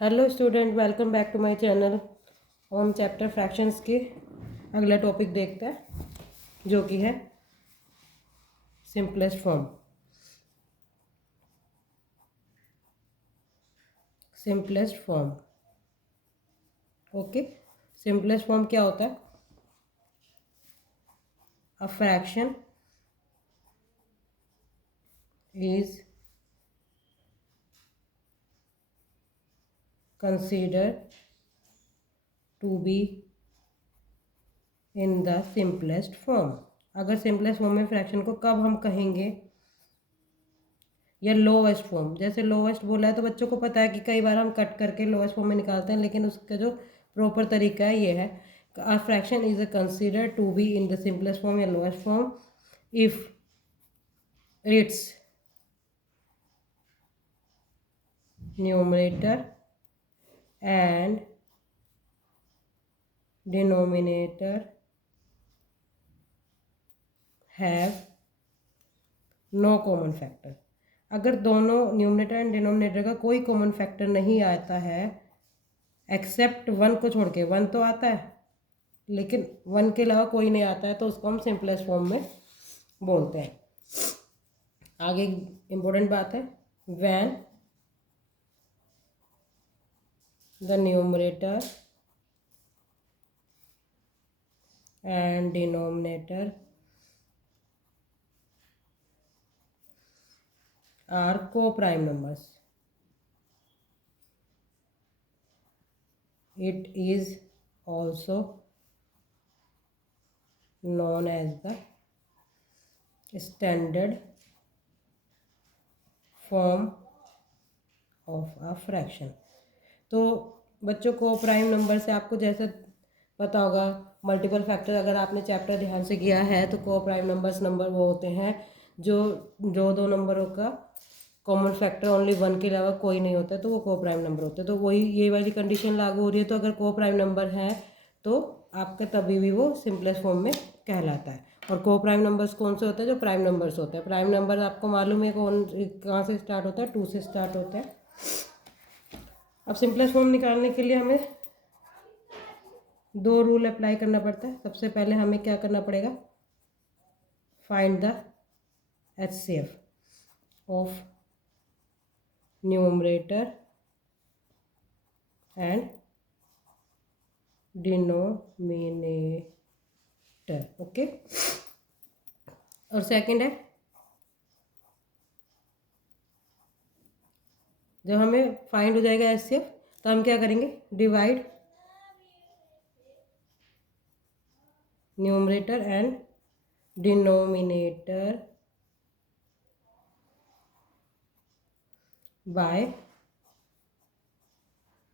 Hello student, welcome back to my channel. हम chapter fractions के अगला टॉपिक देखते हैं जो कि है simplest form. Simplest form, okay. Simplest form क्या होता है? A fraction is considered to be in the simplest form। अगर सिंपलेस्ट फॉर्म में फ्रैक्शन को कब हम कहेंगे? या लोवेस्ट फॉर्म। जैसे लोवेस्ट बोला है तो बच्चों को पता है कि कई बार हम कट करके लोवेस्ट फॉर्म में निकालते हैं, लेकिन उसका जो प्रॉपर तरीका है ये है, a fraction is considered to be in the simplest form या lowest form if its numerator and denominator have no common factor। अगर दोनों न्यूमरेटर एंड डिनोमिनेटर का कोई कॉमन फैक्टर नहीं आता है, एक्सेप्ट वन को छोड़ के, वन तो आता है लेकिन वन के अलावा कोई नहीं आता है, तो उसको हम सिंपलेस्ट फॉर्म में बोलते हैं। आगे इंपॉर्टेंट बात है, when the numerator and denominator are co-prime numbers, it is also known as the standard form of a fraction। तो बच्चों को प्राइम नंबर से आपको जैसे पता होगा, मल्टीपल फैक्टर अगर आपने चैप्टर ध्यान से किया है तो को प्राइम नंबर्स नंबर वो होते हैं जो दो नंबरों का कॉमन फैक्टर ओनली वन के अलावा कोई नहीं होता है, तो वो को प्राइम नंबर होते हैं। तो वही ये वाली कंडीशन लागू हो रही है। तो अगर को प्राइम नंबर है तो आपका तभी भी वो सिंपलेस्ट फॉर्म में कहलाता है। और को प्राइम नंबर्स कौन से होते हैं? जो प्राइम नंबर्स होते हैं। प्राइम नंबर आपको मालूम है कहाँ से स्टार्ट होता है? 2 से स्टार्ट होता है। अब सिंपलेस्ट फॉर्म निकालने के लिए हमें दो रूल अप्लाई करना पड़ता है। सबसे पहले हमें क्या करना पड़ेगा? Find the HCF of numerator and denominator, okay. और सेकंड है, जब हमें फाइंड हो जाएगा HCF तो हम क्या करेंगे? Divide numerator and denominator by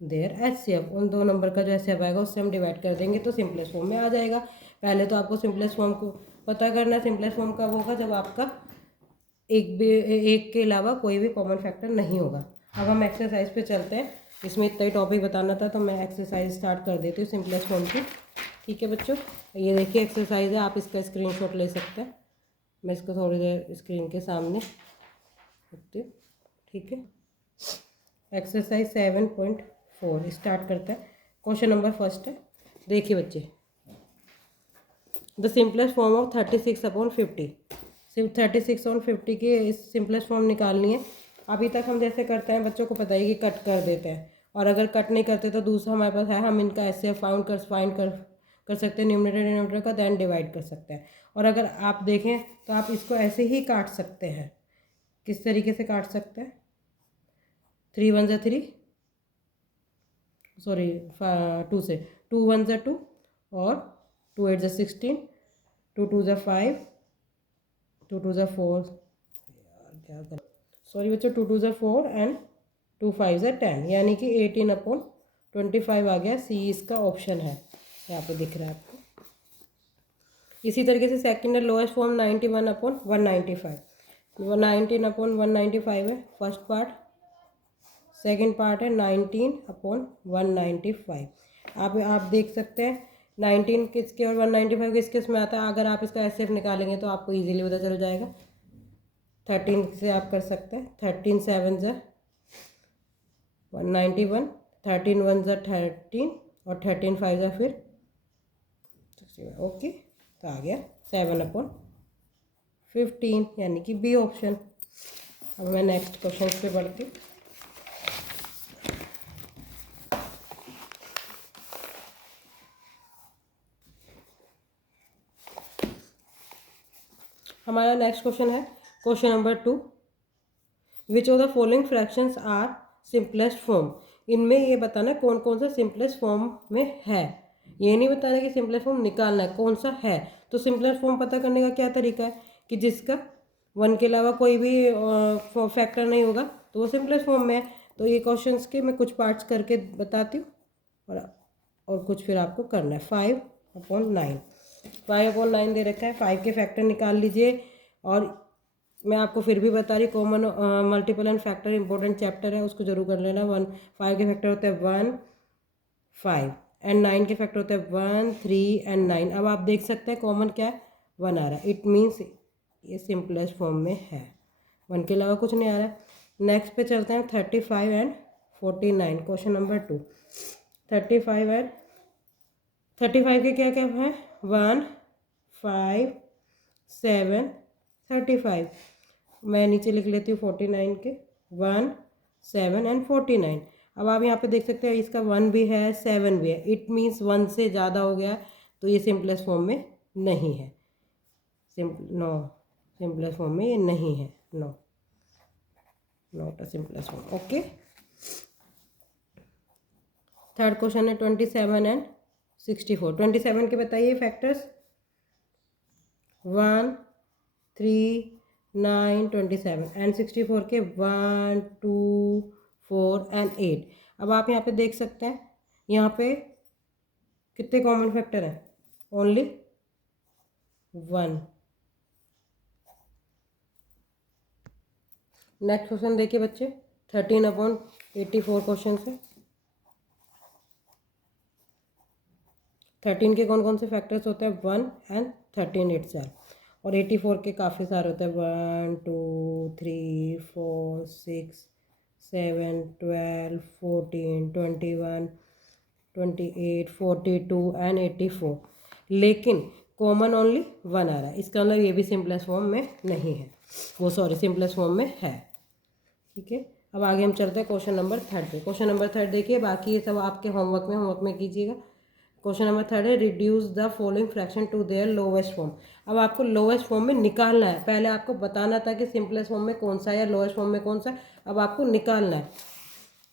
there HCF। उन दो नंबर का जो HCF आएगा उससे हम डिवाइड कर देंगे तो सिंपलेस्ट फॉर्म में आ जाएगा। पहले तो आपको सिंपलेस्ट फॉर्म को पता करना है। सिंपलेस्ट फॉर्म कब होगा? जब आपका एक के अलावा कोई भी कॉमन फैक्टर नहीं होगा। अब हम एक्सरसाइज पे चलते हैं। इसमें इतना ही टॉपिक बताना था तो मैं एक्सरसाइज स्टार्ट कर देती हूँ सिंपलेस्ट फॉर्म की। ठीक है बच्चों, ये देखिए एक्सरसाइज है, आप इसका स्क्रीनशॉट ले सकते हैं। मैं इसको थोड़ी देर स्क्रीन के सामने रखती हूँ, ठीक है। एक्सरसाइज 7.4 स्टार्ट करता है। क्वेश्चन नंबर फर्स्ट है, देखिए बच्चे, द सिंपलेस्ट फॉर्म ऑफ 36/50। सिर्फ 36/50 की सिंपलेस्ट फॉर्म निकालनी है। अभी तक हम जैसे करते हैं, बच्चों को पता है कि कट कर देते हैं, और अगर कट नहीं करते तो दूसरा हमारे पास है, हम इनका ऐसे फाइंड कर सकते हैं न्यूमरेटर डिनोमिनेटर का, देन डिवाइड कर सकते हैं। और अगर आप देखें तो आप इसको ऐसे ही काट सकते हैं। किस तरीके से काट सकते हैं? 3 1 ज़ा 3, सॉरी 2 से, 2 1 ज़ा 2 और 2 8 ज़ा 16, 2 2 ज़ा 5, 2 2 ज़ा 4, क्या कर, सॉरी बच्चों, 2 2 ज़ा 4 एंड 2 5 ज़ा 10, यानी कि 18/25 आ गया। सी इसका ऑप्शन है, यहाँ पे दिख रहा है आपको। इसी तरीके से सेकंड है, लोएस्ट फॉर्म 91/195। 19/195 है फर्स्ट पार्ट, सेकंड पार्ट है 19/195। आप देख सकते हैं 19 किसके और 195 किस किस में आता है। अगर आप इसका HCF निकालेंगे तो आपको इजीली पता चल जाएगा। 13 से आप कर सकते हैं, 13 7 ज़ा 191, 13 वन ज़ा 13 और 13 5 ज़ा फिर 61। ओके, तो आ गया 7/15 यानी कि बी ऑप्शन। अब मैं नेक्स्ट क्वेश्चन पे बढ़ती हूँ। हमारा नेक्स्ट क्वेश्चन है question number 2। Which of the following fractions are simplest form. इनमें ये बताना कौन कौन सा सिंपलेस्ट फॉर्म में है, ये नहीं बताना कि सिंपलेस्ट फॉर्म निकालना है कौन सा है। तो सिंपलेस्ट फॉर्म पता करने का क्या तरीका है कि जिसका 1 के अलावा कोई भी फैक्टर नहीं होगा तो वो सिंपलेस्ट फॉर्म में है। तो ये क्वेश्चंस के मैं कुछ पार्ट्स करके बताती हूँ और कुछ फिर आपको करना है। 5/9 5/9 दे रखा है, 5 के फैक्टर निकाल लीजिए। और मैं आपको फिर भी बता रही, common multiple and factor important chapter है, उसको जरूर कर लेना। 5 के फैक्टर होते हैं 1 5 एंड 9 के फैक्टर होते हैं 1 3 एंड 9। अब आप देख सकते हैं कॉमन क्या है, 1 आ रहा है। इट मीन्स ये सिंपलेस्ट फॉर्म में है, 1 के अलावा कुछ नहीं आ रहा है। नेक्स्ट पे चलते हैं 35 एंड 49, क्वेश्चन नंबर 2। 35 एंड 35 के क्या क्या है, 1 5 7 35। मैं नीचे लिख लेती हूँ 49 के 1 7 एंड 49। अब आप यहाँ पे देख सकते हैं इसका 1 भी है 7 भी है। इट मीन्स 1 से ज़्यादा हो गया, तो ये सिंपलेस्ट फॉर्म में नहीं है। नो, सिंपलेस्ट फॉर्म में ये नहीं है। No, not a simplest form. Okay, third question है 27 एंड 64। 27 के बताइए फैक्टर्स। 1 3 9 27 एंड 64 के 1 2 4 एंड 8। अब आप यहाँ पे देख सकते हैं यहाँ पे कितने कॉमन फैक्टर हैं, ओनली 1। नेक्स्ट क्वेश्चन देखिए बच्चे, 13/84 क्वेश्चन है। 13 के कौन कौन से फैक्टर्स होते हैं, 1 एंड 13 इटसेल्फ। और 84 के काफ़ी सारे होते हैं, 1 2 3 4 6 7 12 14 21 28 42 एंड 84। लेकिन कॉमन ओनली 1 आ रहा है, इसका मतलब ये भी सिंपलेस्ट फॉर्म में नहीं है, वो सॉरी सिंपलेस्ट फॉर्म में है। ठीक है, अब आगे हम चलते हैं क्वेश्चन नंबर 3 पे। क्वेश्चन नंबर 3 देखिए, बाकी ये सब आपके होमवर्क में कीजिएगा। क्वेश्चन नंबर 3 है reduce the following fraction to their lowest form. अब आपको लोवेस्ट फॉर्म में निकालना है, पहले आपको बताना था कि सिंपलेस्ट फॉर्म में कौन सा है या लोवेस्ट फॉर्म में कौन सा है, अब आपको निकालना है।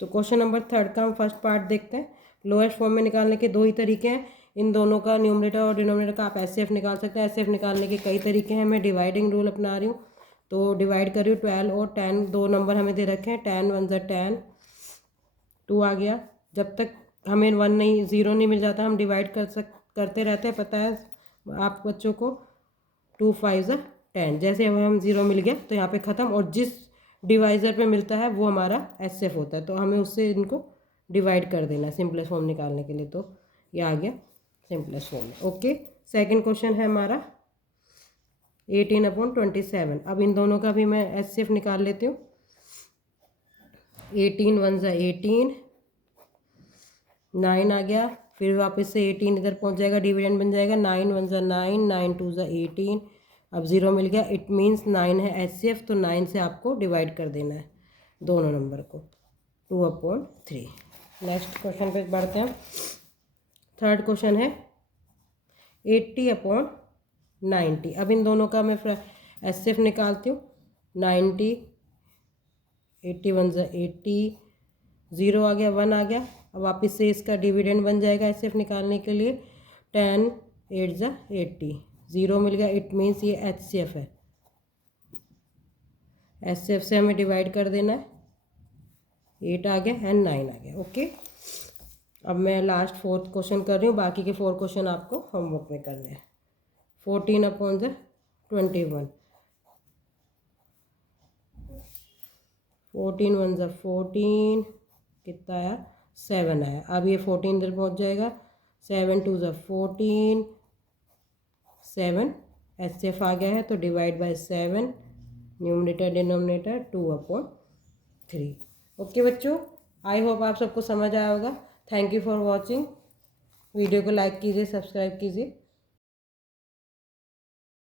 तो क्वेश्चन नंबर 3 का हम फर्स्ट पार्ट देखते हैं। लोवेस्ट फॉर्म में निकालने के दो ही तरीके हैं, इन दोनों का न्यूमरेटर और डिनोमिनेटर का आप एचसीएफ निकाल सकते हैं। एचसीएफ निकालने के कई तरीके हैं, मैं डिवाइडिंग रूल अपना रही हूँ। तो डिवाइड कर रही हूँ 12 और 10, दो नंबर हमें दे रखे हैं, 10 1 ज़ा 10 2 आ गया। जब तक हमें 1 नहीं 0 नहीं मिल जाता हम डिवाइड करते रहते हैं, पता है आप बच्चों को। 2 5 ज़ा 10, जैसे हम 0 मिल गया तो यहाँ पे ख़त्म, और जिस डिवाइज़र पे मिलता है वो हमारा एचसीएफ होता है, तो हमें उससे इनको डिवाइड कर देना है सिंपलेस्ट फॉर्म निकालने के लिए। तो ये आ गया सिंपलेस्ट फॉर्म में। ओके, सेकंड क्वेश्चन है हमारा 18/27। अब इन दोनों का भी मैं एचसीएफ निकाल लेती हूँ। 18 1 ज़ा 18, 9 आ गया, फिर वापस से 18 इधर पहुँच जाएगा, डिविडेंड बन जाएगा, 9 1 ज़ा 9 9 2 ज़ा 18। अब 0 मिल गया, इट मीन्स 9 है एचसीएफ, तो 9 से आपको डिवाइड कर देना है दोनों नंबर को, 2/3। नेक्स्ट क्वेश्चन पे बढ़ते हैं। थर्ड क्वेश्चन है 80/90। अब इन दोनों का मैं एचसीएफ निकालती हूँ। 90 80 1 ज़ा 80, 0 आ गया, 1 आ गया। अब वापस से इसका डिविडेंड बन जाएगा एचसीएफ निकालने के लिए, 10 8 ज़ा 80, 0 मिल गया, इट मीन्स ये एचसीएफ है। एचसीएफ से हमें डिवाइड कर देना है, 8 आ गया एंड 9 आ गया। ओके, अब मैं लास्ट फोर्थ क्वेश्चन कर रही हूँ, बाकी के 4 क्वेश्चन आपको होमवर्क में करने हैं। 14/21, 14 1 ज़ा 14, कितना आया 7 आया। अब ये 14 इधर पहुँच जाएगा, 7 2 ज़ा 14, 7 एचसीएफ आ गया है, तो divide by 7, numerator denominator 2/3। Okay बच्चों, आई होप आप सबको समझ आया होगा। Thank you for watching. Video को लाइक कीजिए, सब्सक्राइब कीजिए।